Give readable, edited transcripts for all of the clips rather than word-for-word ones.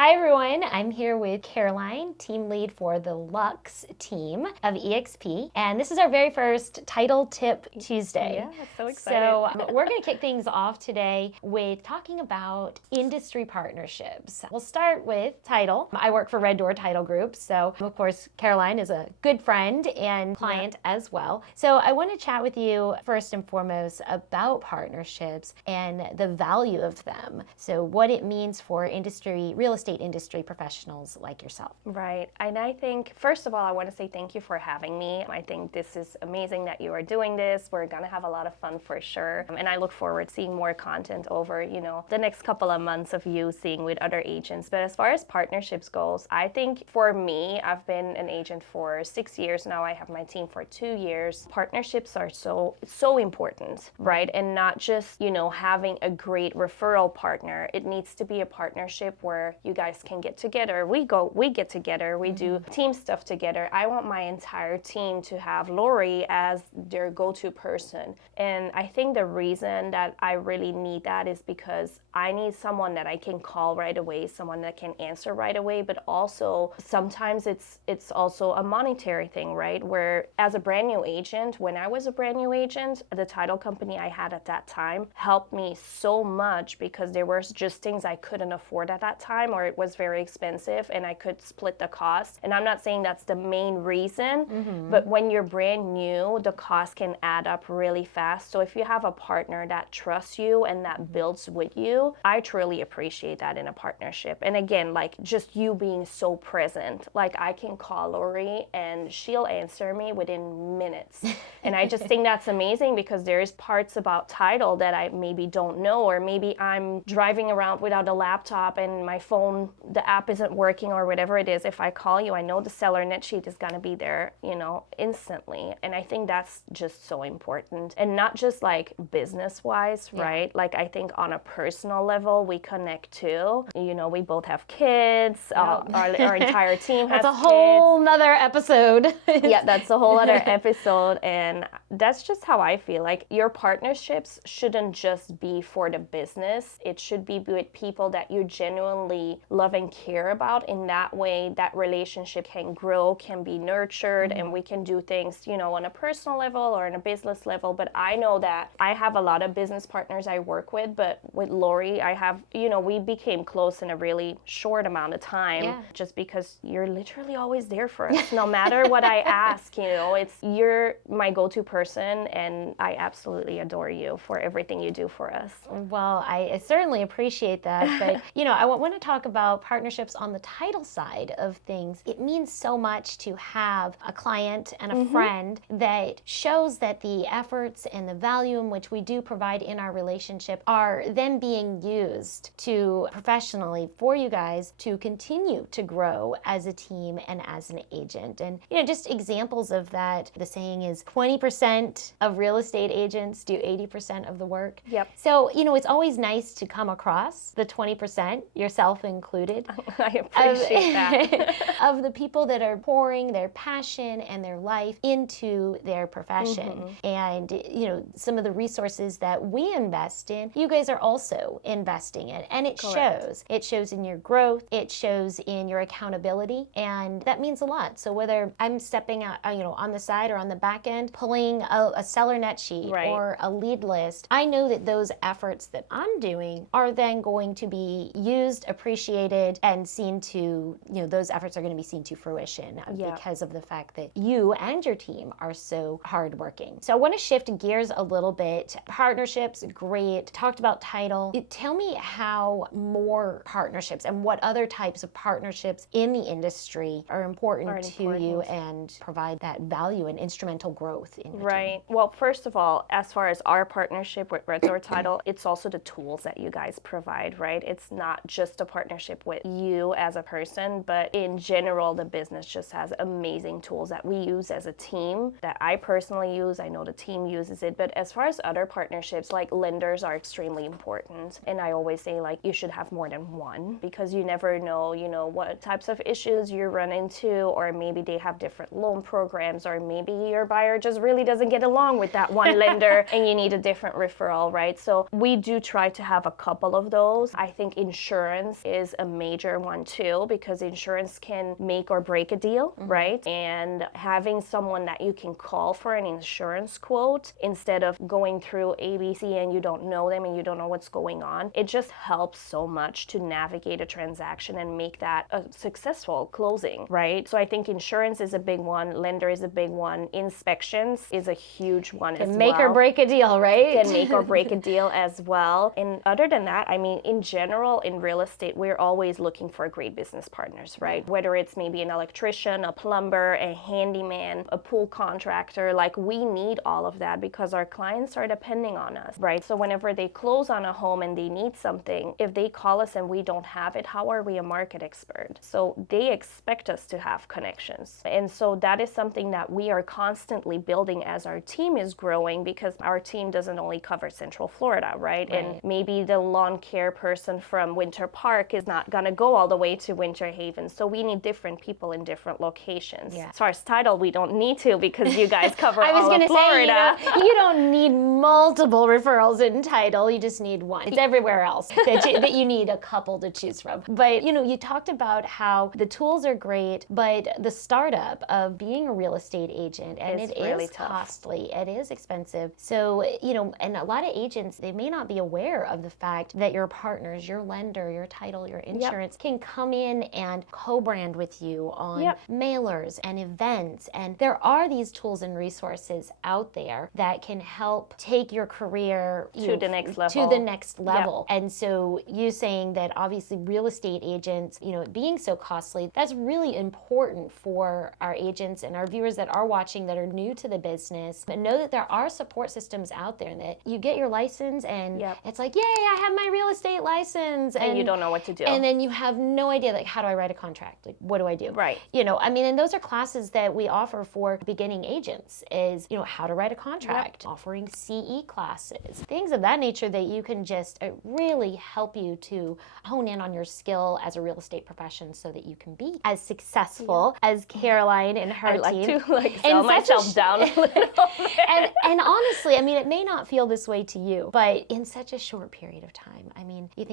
Hi everyone, I'm here with Caroline, team lead for the Luxe team of EXP, and this is our very first Title Tip Tuesday. Yeah, so excited. So we're going to kick things off today with talking about industry partnerships. We'll start with title. I work for Red Door Title Group, so of course Caroline is a good friend and client as well. So I want to chat with you first and foremost about partnerships and the value of them. So what it means for real estate industry professionals like yourself. Right. And I think, first of all, I want to say thank you for having me. I think this is amazing that you are doing this. We're going to have a lot of fun for sure. And I look forward to seeing more content over, the next couple of months of you seeing with other agents. But as far as partnerships goes, I think for me, I've been an agent for 6 years now. I have my team for 2 years. Partnerships are so important, right? And not just, having a great referral partner. It needs to be a partnership where you guys can get together. We get together, we do team stuff together. I want my entire team to have Lori as their go-to person. And I think the reason that I really need that is because I need someone that I can call right away, someone that can answer right away, but also sometimes it's also a monetary thing, right? Where as a brand new agent, when I was a brand new agent, the title company I had at that time helped me so much because there were just things I couldn't afford at that time, or it was very expensive and I could split the cost. And I'm not saying that's the main reason, but when you're brand new, the cost can add up really fast. So if you have a partner that trusts you and that builds with you, I truly appreciate that in a partnership. And again, like just you being so present, like I can call Lori and she'll answer me within minutes. And I just think that's amazing because there's parts about title that I maybe don't know, or maybe I'm driving around without a laptop and my phone, the app isn't working or whatever it is. If I call you, I know the seller net sheet is going to be there, instantly. And I think that's just so important. And not just like business wise, right? Like I think on a personal level, we connect too. We both have kids. Our entire team has That's a whole nother episode. Yeah, that's a whole other episode. And that's just how I feel. Like your partnerships shouldn't just be for the business. It should be with people that you genuinely love and care about. In that way, that relationship can grow, can be nurtured, and we can do things, on a personal level or on a business level. But I know that I have a lot of business partners I work with, but with Lori, I have, we became close in a really short amount of time just because you're literally always there for us. No matter what I ask, you're my go-to person, and I absolutely adore you for everything you do for us. Well, I certainly appreciate that. But, I want to talk about partnerships on the title side of things. It means so much to have a client and a friend that shows that the efforts and the value in which we do provide in our relationship are then being used to professionally for you guys to continue to grow as a team and as an agent. And, just examples of that. The saying is 20% of real estate agents do 80% of the work. Yep. So, it's always nice to come across the 20%, yourself included. I appreciate that. Of the people that are pouring their passion and their life into their profession. And, some of the resources that we invest in, you guys are also investing in. And it shows. It shows in your growth. It shows in your accountability. And that means a lot. So whether I'm stepping out, on the side or on the back end, pulling a seller net sheet or a lead list, I know that those efforts that I'm doing are then going to be used, appreciated, and seen to, those efforts are going to be seen to fruition because of the fact that you and your team are so hardworking. So I want to shift gears a little bit. Partnerships, great. Talked about title. Tell me how more partnerships and what other types of partnerships in the industry are important to you and provide that value and instrumental growth in your team. Well, first of all, as far as our partnership with Red Door Title, it's also the tools that you guys provide, right? It's not just a partnership with you as a person, but in general, the business just has amazing tools that we use as a team that I personally use. I know the team uses it. But as far as other partnerships, like lenders are extremely important. And I always say, like, you should have more than one because you never know, what types of issues you run into, or maybe they have different loan programs, or maybe your buyer just really doesn't get along with that one lender and you need a different referral, right? So we do try to have a couple of those. I think insurance is is a major one too, because insurance can make or break a deal, right? And having someone that you can call for an insurance quote instead of going through ABC and you don't know them and you don't know what's going on, it just helps so much to navigate a transaction and make that a successful closing, right? So I think insurance is a big one, lender is a big one, inspections is a huge one as well. Make or break a deal, right? Can make or break a deal as well. And other than that, I mean, in general, in real estate, we're always looking for great business partners, right? Whether it's maybe an electrician, a plumber, a handyman, a pool contractor, like we need all of that because our clients are depending on us, right? So whenever they close on a home and they need something, if they call us and we don't have it, how are we a market expert? So they expect us to have connections. And so that is something that we are constantly building as our team is growing, because our team doesn't only cover Central Florida, right? And maybe the lawn care person from Winter Park is not going to go all the way to Winter Haven. So we need different people in different locations. As far as title, we don't need to because you guys cover all of Florida. You don't need multiple referrals in title. You just need one. It's everywhere else that you need a couple to choose from. But, you talked about how the tools are great, but the startup of being a real estate agent, and it really is tough. costly, it is expensive. So, and a lot of agents, they may not be aware of the fact that your partners, your lender, your title, your insurance can come in and co-brand with you on mailers and events. And there are these tools and resources out there that can help take your career to the next level. To the next level. And so you saying that obviously real estate agents, it being so costly, that's really important for our agents and our viewers that are watching that are new to the business. But know that there are support systems out there that you get your license and it's like, yay, I have my real estate license. And you don't know what to do. And then you have no idea, like, how do I write a contract? Like, what do I do? Right. And those are classes that we offer for beginning agents is, how to write a contract, offering CE classes, things of that nature that you can just really help you to hone in on your skill as a real estate profession so that you can be as successful as Caroline and her team. I like to sell myself down a little bit. and honestly, it may not feel this way to you, but in such a short period of time,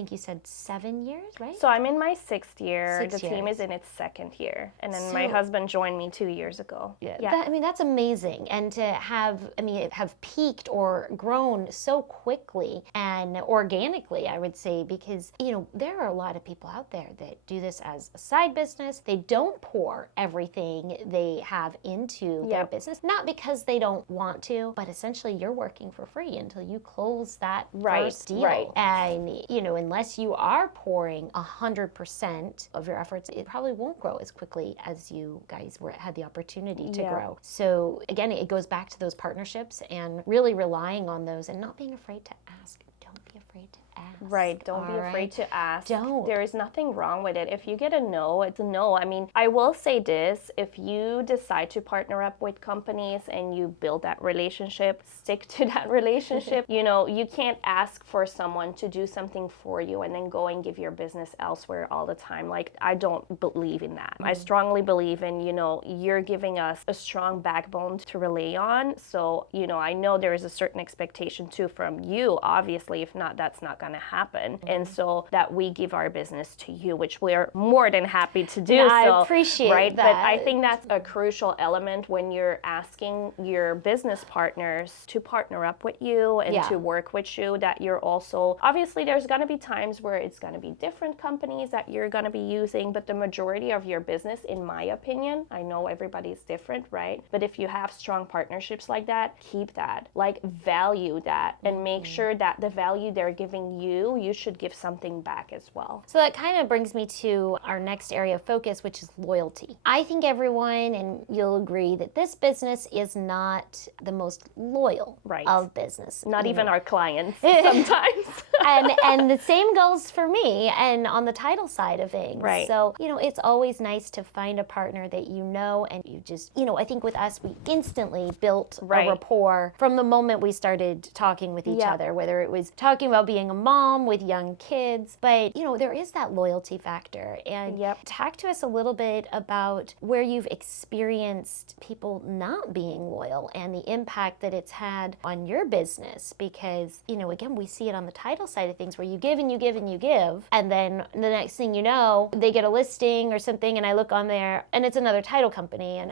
you said 7 years, right? So I'm in my 6th year. 6 the team years. is in its 2nd year. And then my husband joined me 2 years ago. That's amazing. And to have peaked or grown so quickly and organically, I would say, because, there are a lot of people out there that do this as a side business. They don't pour everything they have into their business, not because they don't want to, but essentially you're working for free until you close that first deal. Right. And, unless you are pouring 100% of your efforts, it probably won't grow as quickly as you guys had the opportunity to grow. So again, it goes back to those partnerships and really relying on those and not being afraid to ask. Don't be afraid to ask. Right. Don't be afraid to ask. Don't. There is nothing wrong with it. If you get a no, it's a no. I will say this. If you decide to partner up with companies and you build that relationship, stick to that relationship. You can't ask for someone to do something for you and then go and give your business elsewhere all the time. Like, I don't believe in that. I strongly believe in, you're giving us a strong backbone to rely on. So, I know there is a certain expectation too from you, obviously. If not, that's not going to happen. And so that we give our business to you, which we're more than happy to do. I appreciate that. But I think that's a crucial element when you're asking your business partners to partner up with you and to work with you, that you're also, obviously there's going to be times where it's going to be different companies that you're going to be using, but the majority of your business, in my opinion, I know everybody's different, right? But if you have strong partnerships like that, keep that, like value that, and make sure that the value they're giving you should give something back as well. So that kind of brings me to our next area of focus, which is loyalty. I think everyone, and you'll agree, that this business is not the most loyal of business. Not even our clients sometimes. and the same goes for me and on the title side of things. Right. So, it's always nice to find a partner that and you just, I think with us, we instantly built a rapport from the moment we started talking with each other, whether it was talking about being a mom with young kids, but, there is that loyalty factor. And talk to us a little bit about where you've experienced people not being loyal and the impact that it's had on your business, because, again, we see it on the title side side of things where you give and you give and you give, and then the next thing you know, they get a listing or something, and I look on there, and it's another title company, and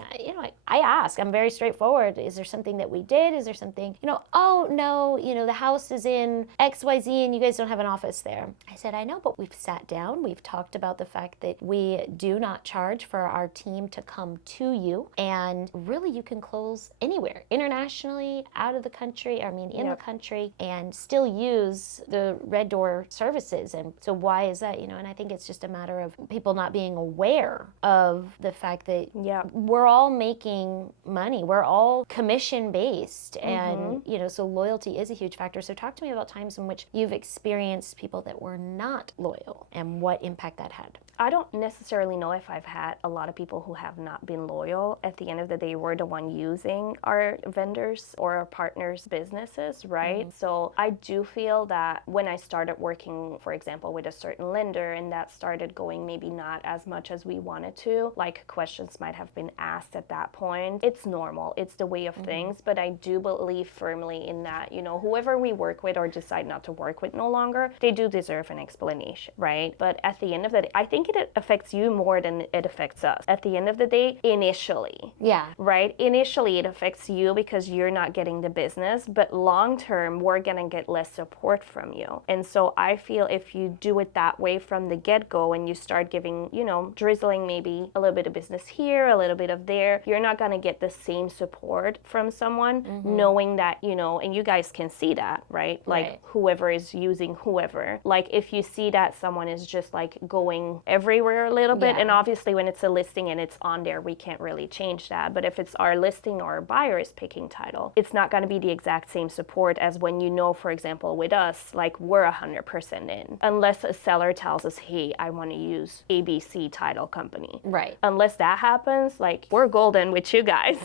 I ask, I'm very straightforward, is there something that we did? Is there something, oh no, the house is in XYZ and you guys don't have an office there. I said, I know, but we've sat down, we've talked about the fact that we do not charge for our team to come to you, and really you can close anywhere, internationally, out of the country, in the country, and still use the Red Door services. And so why is that? And I think it's just a matter of people not being aware of the fact that we're all making money. We're all commission based. And, so loyalty is a huge factor. So talk to me about times in which you've experienced people that were not loyal and what impact that had. I don't necessarily know if I've had a lot of people who have not been loyal. At the end of the day, we're the one using our vendors or our partners' businesses, right? So I do feel that when I started working, for example, with a certain lender, and that started going maybe not as much as we wanted to, like questions might have been asked at that point. It's normal. It's the way of things. But I do believe firmly in that, whoever we work with or decide not to work with no longer, they do deserve an explanation, right? But at the end of the day, I think it affects you more than it affects us. At the end of the day, initially. Yeah. Right? Initially, it affects you because you're not getting the business, but long term, we're going to get less support from you. And so I feel if you do it that way from the get-go and you start giving, drizzling maybe a little bit of business here, a little bit of there, you're not going to get the same support from someone knowing that, and you guys can see that, right? Like whoever is using whoever. Like if you see that someone is just like going everywhere a little bit, and obviously when it's a listing and it's on there, we can't really change that. But if it's our listing or our buyer is picking title, it's not going to be the exact same support as when for example, with us, like we're 100% in. Unless a seller tells us, hey, I want to use ABC title company. Right. Unless that happens, like we're golden with you guys.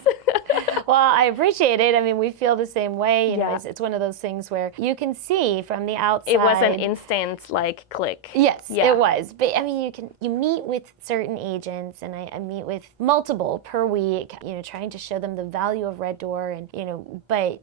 Well, I appreciate it. We feel the same way. It's one of those things where you can see from the outside. It was an instant click. Yes, it was. But you meet with certain agents, and I meet with multiple per week, trying to show them the value of Red Door, and but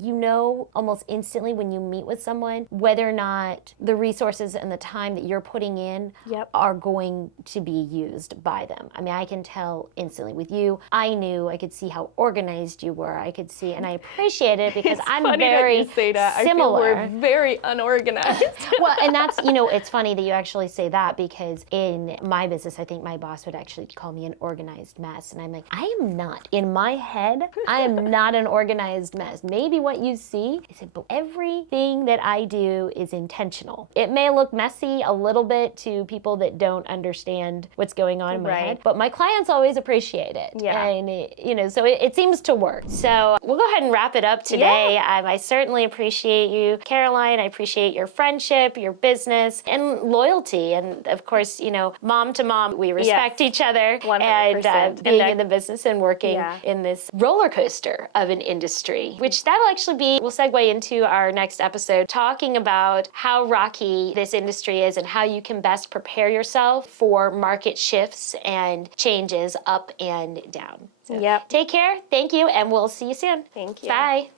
almost instantly when you meet with someone whether or not the resources and the time that you're putting in are going to be used by them. I can tell instantly with you. I could see how organized you were. I could see, and I appreciate it because I'm very similar. I feel we're very unorganized. Well, and that's, it's funny that you actually say that, because in my business, I think my boss would actually call me an organized mess. And I'm like, I am not. In my head, I am not an organized mess. Maybe what you see is but everything that I do is intentional. It may look messy a little bit to people that don't understand what's going on in my head, but my clients always appreciate it. Yeah. And, so it seems to work. So we'll go ahead and wrap it up today. Yeah. I certainly appreciate you, Caroline. I appreciate your friendship, your business, and loyalty. And of course, mom to mom, we respect each other. 100%. And being in the business and working in this roller coaster of an industry, which that'll actually we'll segue into our next episode, talking about how rocky this industry is and how you can best prepare yourself for market shifts and changes up and down. So take care. Thank you. And we'll see you soon. Thank you. Bye.